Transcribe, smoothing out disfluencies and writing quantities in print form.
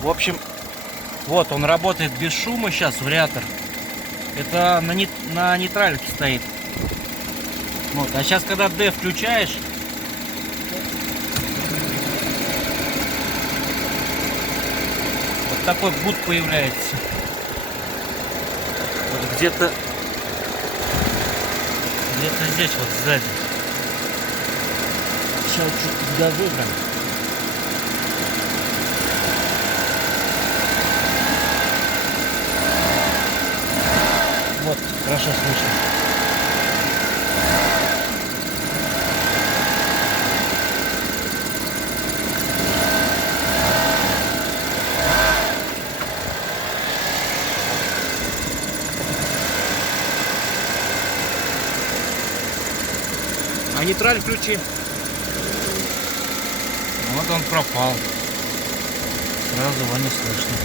В общем, вот он работает без шума сейчас, вариатор. Это на нейтральке стоит. Вот. А сейчас, когда D включаешь, вот такой гуд появляется. Вот где-то здесь вот сзади. Сейчас чуть газу прям. Вот, хорошо слышно. А нейтраль включи. Вот он пропал. Сразу его не слышно.